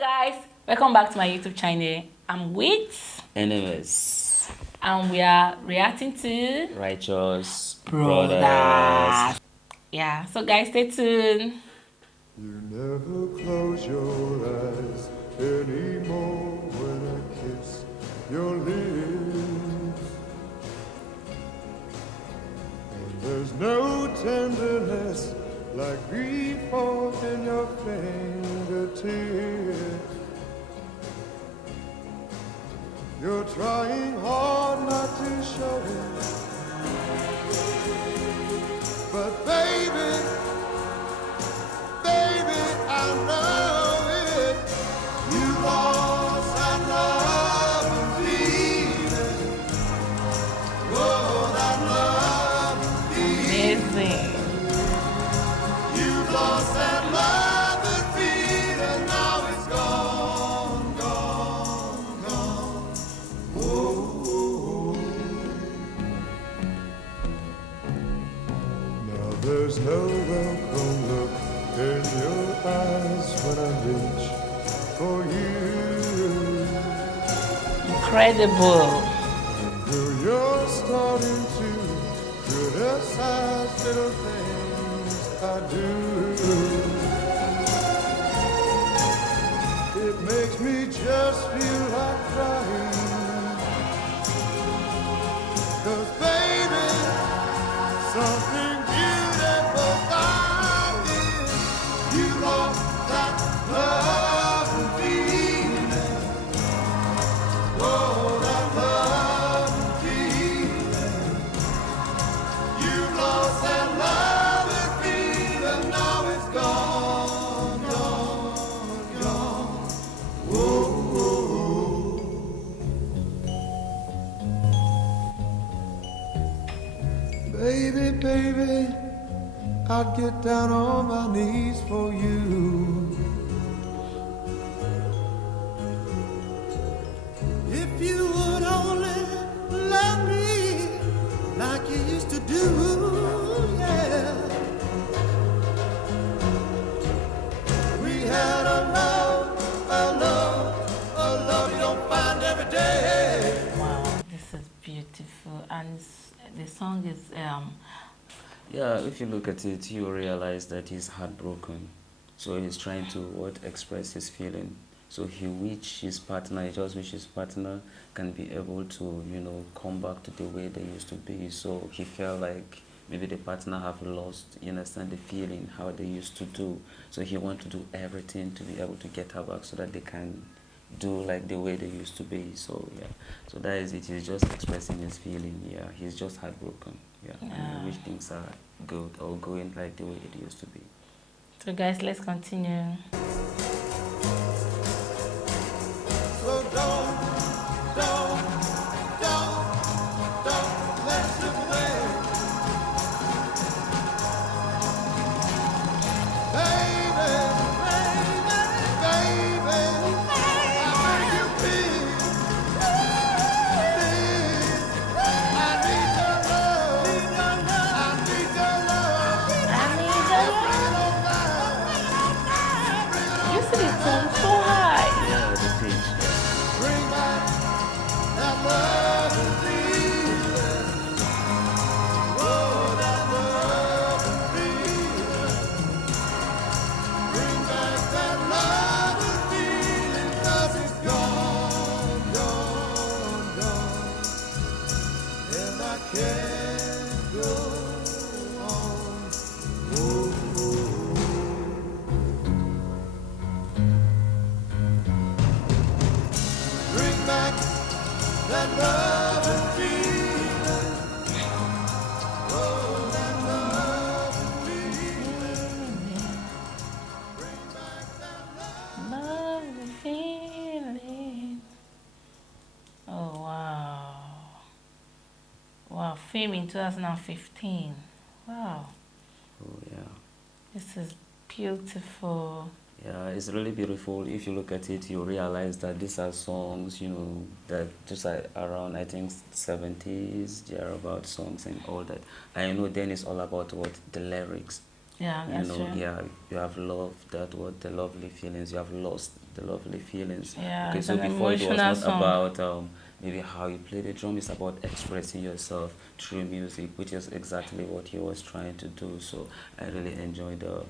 Guys, welcome back to my YouTube channel. I'm with Enemies. and we are reacting to Righteous Brothers. Brothers. Yeah, so guys, stay tuned. You never close your eyes anymore when I kiss your lips. And there's no tenderness like before in your fingertips. You're trying hard not to show it, but baby, I know it. You lost that love and feeling. Oh, that love and Amazing. feeling. You lost that love and feeling. Now it's gone, gone. Oh. Now there's no welcome look in your eyes when I reach for you. Incredible. Girl, you're starting to criticize little things I do. It makes me just feel like crying. 'Cause baby, something beautiful about it. You lost that love and feeling. Oh, that love and feeling. You lost that love and feeling. Now it's gone, gone. Whoa. Baby, I'd get down on my knees for you. If you would only love me like you used to do, yeah. We had a love you don't find every day. Wow, this is beautiful, and the song is Yeah, if you look at it, you realize that he's heartbroken. So he's trying to express his feeling. So he his partner, he just wish his partner can be able to, come back to the way they used to be. So he felt like maybe the partner have lost, you understand, the feeling, how they used to do. So he want to do everything to be able to get her back so that they can do like the way they used to be. So yeah, so that is it. He's just expressing his feeling. Yeah, he's just heartbroken. Yeah, and he wish things are good or going like the way it used to be. so guys, let's continue. So don't let slip away. Baby, how you feel? I need your love. I need your love. Bring it on down. You see the tone so high. Yeah, the pitch. Bring back that love and feeling. Oh, that love and feeling. Bring back that love and feeling. 'Cause it's gone. And I can't go on. Bring back that love and feeling. Oh, that love and feeling. Bring back that love. Love the feeling. Oh wow. Wow, film in 2015. Wow, Oh yeah. this is beautiful. Yeah, it's really beautiful. If you look at it, you realize that these are songs, that just around, I think, 70s, they are about songs and all that. I know then it's all about what? The lyrics. Yeah, that's true. Yeah, you have loved that, what? The lovely feelings. You have lost the lovely feelings. Yeah, Okay, it's so an before it was emotional not song. about maybe how you play the drum, it's about expressing yourself through music, which is exactly what he was trying to do. So I really enjoyed the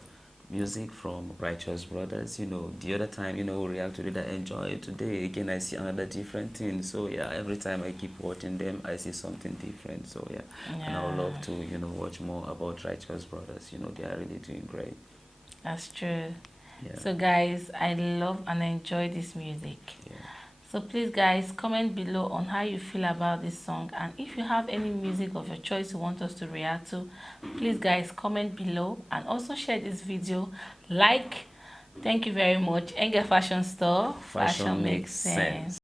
music from Righteous Brothers. You know, the other time, you know, we react to it, I enjoy it. Today, again, I see another different thing. So yeah, every time I keep watching them, I see something different. So yeah, and I would love Yeah, to, you know, watch more about Righteous Brothers. You know, they are really doing great. that's true. Yeah, So guys, I love and enjoy this music. yeah. So please guys, comment below on how you feel about this song, and if you have any music of your choice you want us to react to, please guys comment below, and also share this video, like. Thank you very much. Engel Fashion Store. Fashion makes sense.